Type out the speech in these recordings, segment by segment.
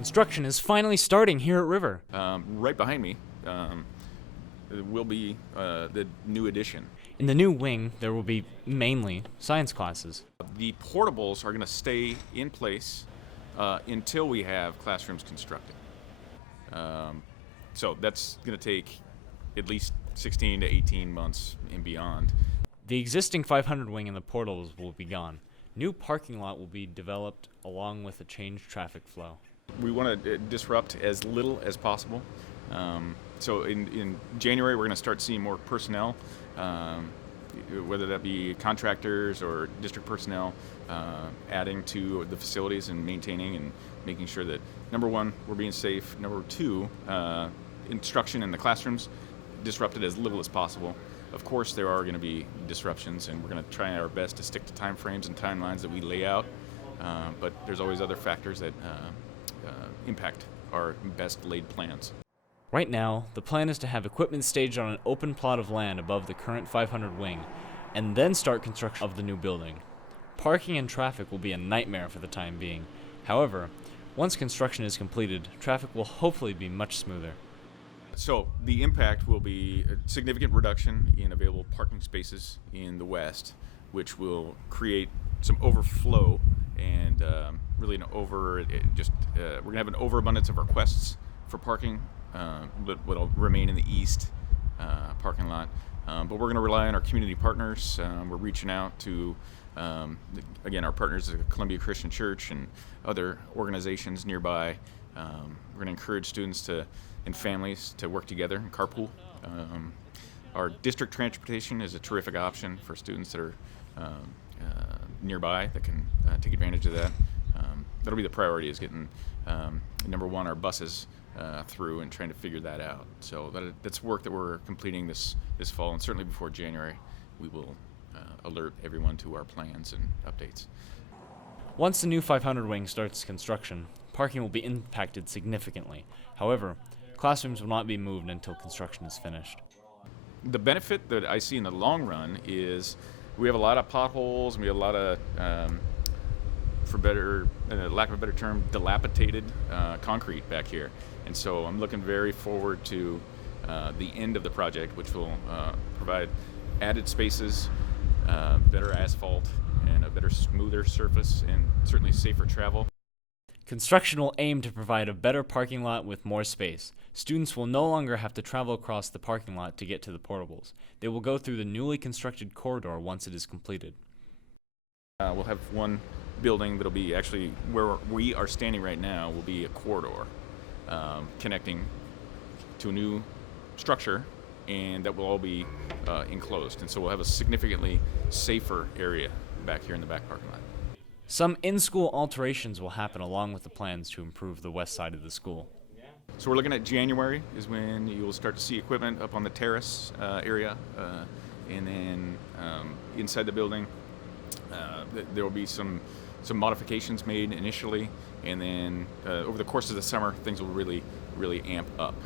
Construction is finally starting here at River. Right behind me will be the new addition. In the new wing, there will be mainly science classes. The portables are going to stay in place until we have classrooms constructed. So that's going to take at least 16 to 18 months and beyond. The existing 500 wing and the portals will be gone. New parking lot will be developed along with a changed traffic flow. We want to disrupt as little as possible. So in January, we're going to start seeing more personnel, whether that be contractors or district personnel, adding to the facilities and maintaining and making sure that, number one, we're being safe. Number two, instruction in the classrooms disrupted as little as possible. Of course, there are going to be disruptions, and we're going to try our best to stick to time frames and timelines that we lay out. But there's always other factors that impact our best laid plans. Right now, the plan is to have equipment staged on an open plot of land above the current 500 wing, and then start construction of the new building. Parking and traffic will be a nightmare for the time being. However, once construction is completed, traffic will hopefully be much smoother. So the impact will be a significant reduction in available parking spaces in the west, which will create some overflow and really we're going to have an overabundance of requests for parking, but will remain in the east parking lot. But we're going to rely on our community partners. We're reaching out to, again, our partners at Columbia Christian Church and other organizations nearby. We're going to encourage students and families to work together and carpool. Our district transportation is a terrific option for students that are nearby that can take advantage of that. That'll be the priority, is getting, number one, our buses through and trying to figure that out. So that's work that we're completing this fall, and certainly before January, we will alert everyone to our plans and updates. Once the new 500 wing starts construction, parking will be impacted significantly. However, classrooms will not be moved until construction is finished. The benefit that I see in the long run is we have a lot of potholes, and we have a lot of, for lack of a better term, dilapidated concrete back here. And so I'm looking very forward to the end of the project, which will provide added spaces, better asphalt, and a better, smoother surface, and certainly safer travel. Construction will aim to provide a better parking lot with more space. Students will no longer have to travel across the parking lot to get to the portables. They will go through the newly constructed corridor once it is completed. We'll have one building that'll be actually where we are standing right now will be a corridor connecting to a new structure, and that will all be enclosed. And so we'll have a significantly safer area back here in the back parking lot. Some in-school alterations will happen along with the plans to improve the west side of the school. So we're looking at January is when you will start to see equipment up on the terrace area, and then inside the building there will be some modifications made initially, and then over the course of the summer things will really amp up.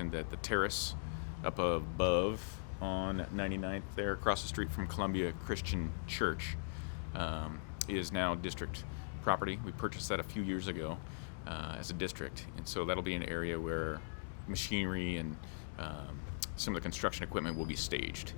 mention that the terrace up above on 99th there, across the street from Columbia Christian Church, is now district property. We purchased that a few years ago as a district, and so that'll be an area where machinery and some of the construction equipment will be staged.